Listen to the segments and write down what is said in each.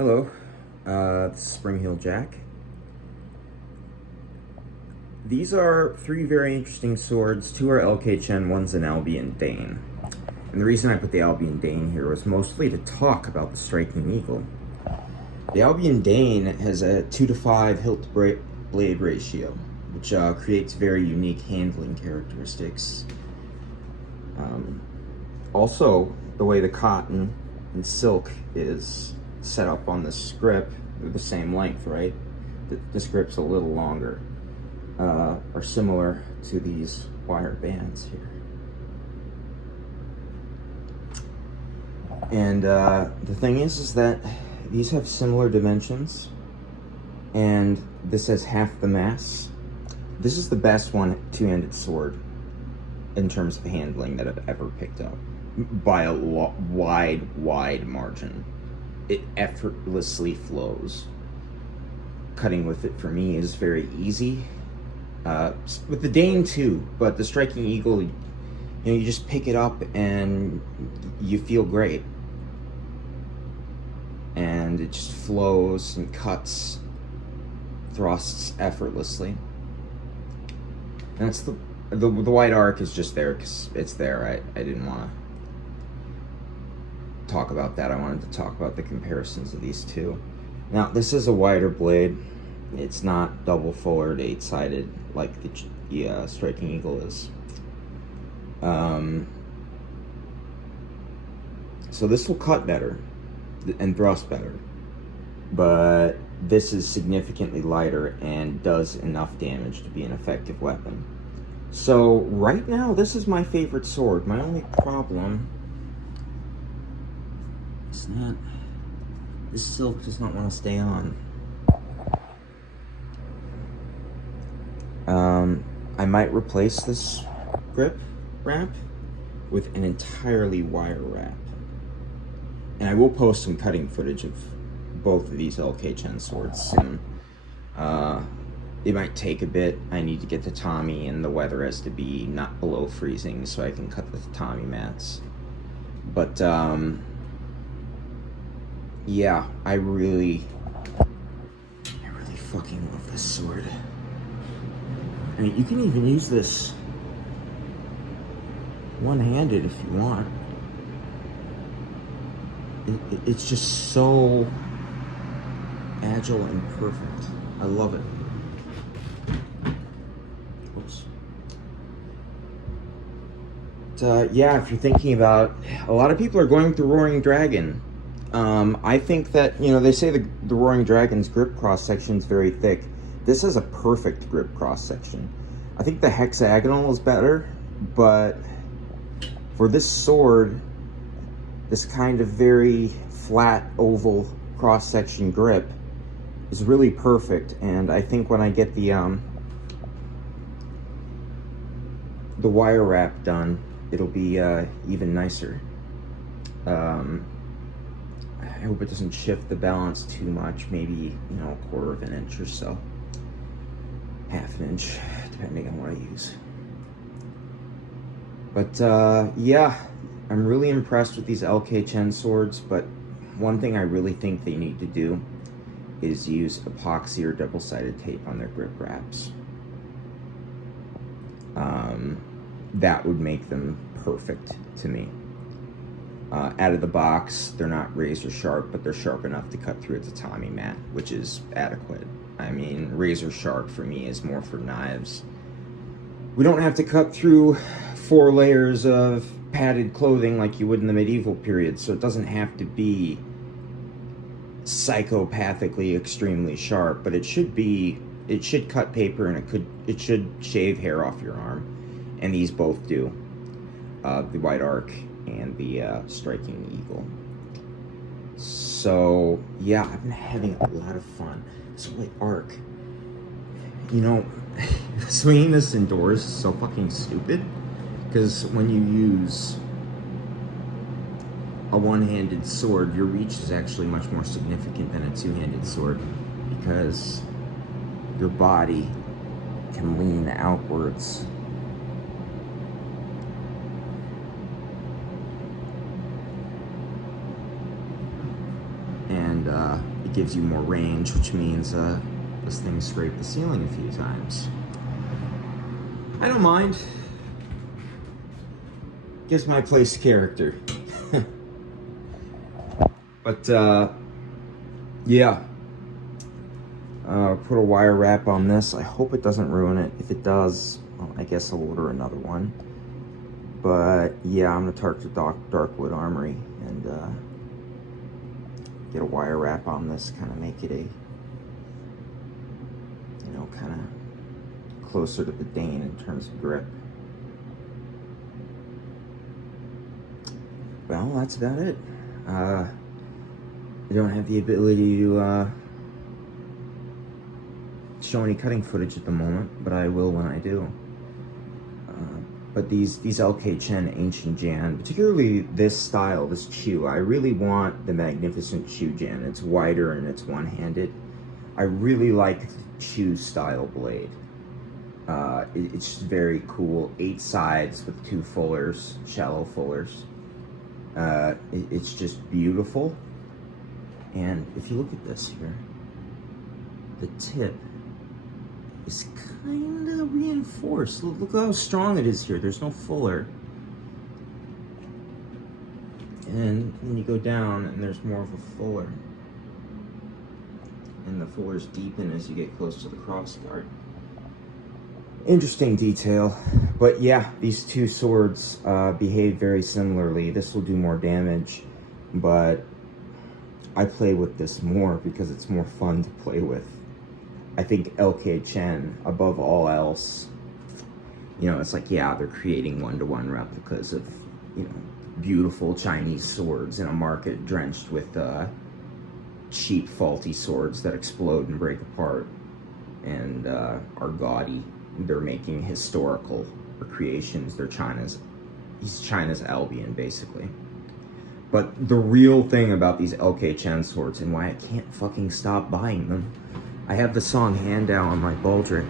Hello, this is Spring Heel Jack. These are three very interesting swords. Two are LK Chen, one's an Albion Dane. And the reason I put the Albion Dane here was mostly to talk about the Striking Eagle. The Albion Dane has a 2-to-5 hilt-blade ratio, which creates very unique handling characteristics. Also, the way the cotton and silk is set up on this grip, they're the same length, right? This grip's a little longer, are similar to these wire bands here. And the thing is that these have similar dimensions, and this has half the mass. This is the best two-handed sword in terms of handling that I've ever picked up, by a wide margin. It effortlessly flows. Cutting with it for me is very easy. With the Dane too, but the Striking Eagle, you just pick it up and you feel great. And it just flows and cuts, thrusts effortlessly. And that's the white arc is just there because it's there. I didn't want to talk about that. I wanted to talk about the comparisons of these two. Now, this is a wider blade. It's not double fullered, 8-sided like the Striking Eagle is. So this will cut better and thrust better, but this is significantly lighter and does enough damage to be an effective weapon. So right now, this is my favorite sword. My only problem is that this silk does not want to stay on. I might replace this grip wrap with an entirely wire wrap. And I will post some cutting footage of both of these LK Chen swords soon. It might take a bit. I need to get the tatami, and the weather has to be not below freezing so I can cut the tatami mats. But yeah, I really fucking love this sword. I mean, you can even use this one-handed if you want. It's just so agile and perfect. I love it. Oops. But, yeah, if you're thinking about, a lot of people are going through Roaring Dragon. I think that, they say the Roaring Dragon's grip cross-section is very thick. This has a perfect grip cross-section. I think the hexagonal is better, but for this sword, this kind of very flat oval cross-section grip is really perfect. And I think when I get the wire wrap done, it'll be even nicer. I hope it doesn't shift the balance too much, maybe, a quarter of an inch or so. Half an inch, depending on what I use. But yeah, I'm really impressed with these LK Chen swords, but one thing I really think they need to do is use epoxy or double-sided tape on their grip wraps. That would make them perfect to me. Out of the box, they're not razor sharp, but they're sharp enough to cut through a tatami mat, which is adequate. I mean, razor sharp for me is more for knives. We don't have to cut through 4 layers of padded clothing like you would in the medieval period, so it doesn't have to be psychopathically extremely sharp, but it should cut paper, and it should shave hair off your arm, and these both do. The white arc and the Striking Eagle. So yeah, I've been having a lot of fun. This white arc, swinging this indoors is so fucking stupid, because when you use a one-handed sword, your reach is actually much more significant than a two-handed sword, because your body can lean outwards. And it gives you more range, which means this thing scraped the ceiling a few times. I don't mind. Gives my place character. But yeah. Put a wire wrap on this. I hope it doesn't ruin it. If it does, well, I guess I'll order another one. But yeah, I'm gonna target the darkwood armory and get a wire wrap on this, kind of make it a, you know, kind of closer to the Dane in terms of grip. Well, that's about it. I don't have the ability to show any cutting footage at the moment, but I will when I do. But these LK Chen Ancient Jan, particularly this style, this chew, I really want the Magnificent Chew Jan. It's wider and it's one-handed. I really like the chew style blade. It's just very cool. 8 sides with 2 fullers, shallow fullers. It's just beautiful. And if you look at this here, the tip is kind of reinforced. Look how strong it is here. There's no fuller. And when you go down, and there's more of a fuller. And the fullers deepen as you get close to the crossguard. Interesting detail. But yeah, these two swords behave very similarly. This will do more damage, but I play with this more because it's more fun to play with. I think LK Chen, above all else, you know, it's like, yeah, they're creating one-to-one replicas of, you know, beautiful Chinese swords in a market drenched with cheap, faulty swords that explode and break apart and are gaudy. They're making historical recreations. He's China's Albion, basically. But the real thing about these LK Chen swords and why I can't fucking stop buying them, I have the Song Handao on my baldric.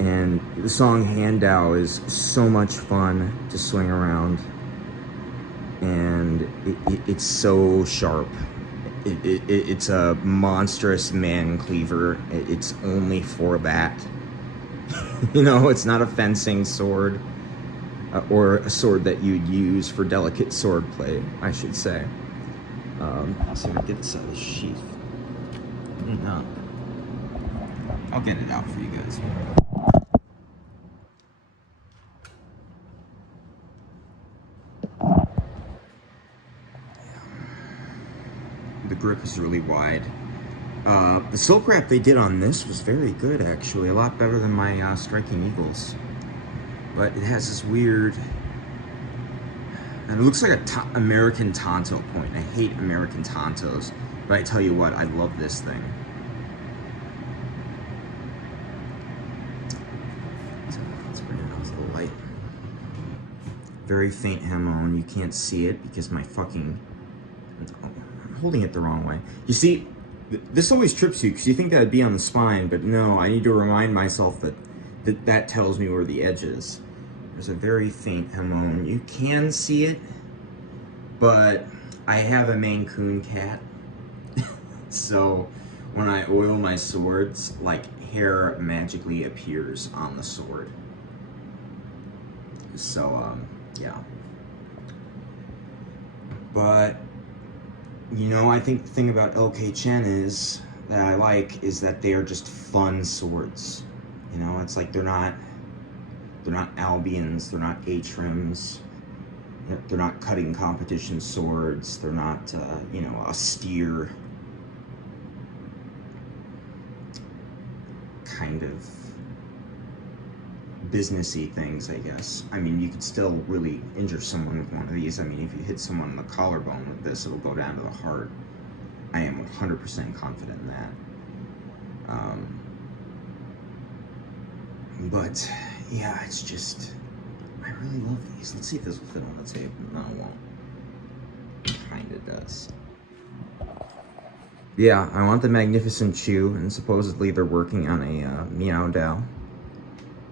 And the Song Handao is so much fun to swing around. And it's so sharp. It's a monstrous man cleaver. It's only for that. You know, it's not a fencing sword. Or a sword that you'd use for delicate swordplay, I should say. So we get this out of the sheath. No. I'll get it out for you guys. The grip is really wide. The silk wrap they did on this was very good, actually. A lot better than my Striking Eagles. But it has this weird, and it looks like a American Tonto point. I hate American Tontos, but I tell you what, I love this thing. So let's bring it out to the light. Very faint hamon. You can't see it because my fucking, I'm holding it the wrong way. You see, this always trips you because you think that'd be on the spine, but no, I need to remind myself that tells me where the edge is. There's a very faint hamon. You can see it, but I have a Maine Coon cat. So when I oil my swords, like, hair magically appears on the sword. So, yeah. But, you know, I think the thing about LK Chen is, that I like, is that they are just fun swords. You know, it's like they're not Albions, they're not Atrims, they're not cutting competition swords, they're not, you know, austere kind of businessy things, I guess. I mean, you could still really injure someone with one of these. I mean, if you hit someone in the collarbone with this, it'll go down to the heart. I am 100% confident in that. But yeah, it's just, I really love these. Let's see if this will fit on the table. No, it won't. It kinda does. Yeah, I want the Magnificent Chew, and supposedly they're working on a Meow Dao.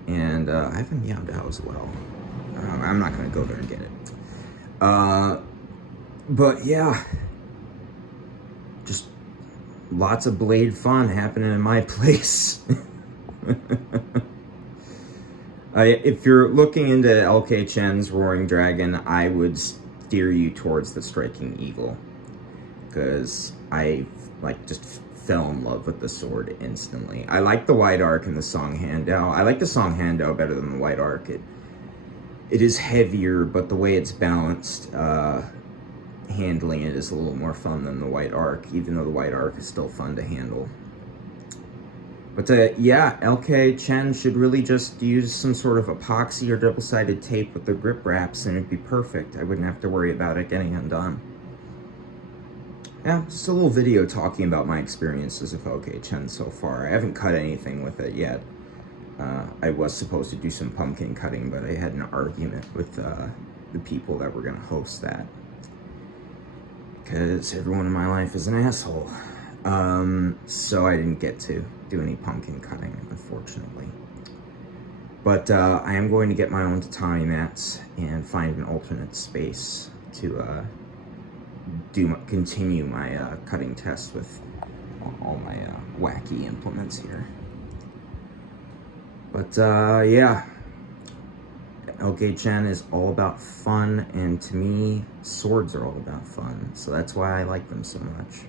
And I have a Meow Dao as well. I'm not gonna go there and get it. But yeah, just lots of blade fun happening in my place. If you're looking into LK Chen's Roaring Dragon, I would steer you towards the Striking Eagle, because I just fell in love with the sword instantly. I like the White Arc and the Song Handao. I like the Song Handao better than the White Arc. It is heavier, but the way it's balanced, handling it is a little more fun than the White Arc, even though the White Arc is still fun to handle. But yeah, LK Chen should really just use some sort of epoxy or double-sided tape with the grip wraps and it'd be perfect. I wouldn't have to worry about it getting undone. Yeah, just a little video talking about my experiences with LK Chen so far. I haven't cut anything with it yet. I was supposed to do some pumpkin cutting, but I had an argument with the people that were gonna host that, because everyone in my life is an asshole. So I didn't get to do any pumpkin cutting, unfortunately. But I am going to get my own tatami mats and find an alternate space to continue my cutting test with all my wacky implements here. But yeah, LK Chen is all about fun, and to me, swords are all about fun, so that's why I like them so much.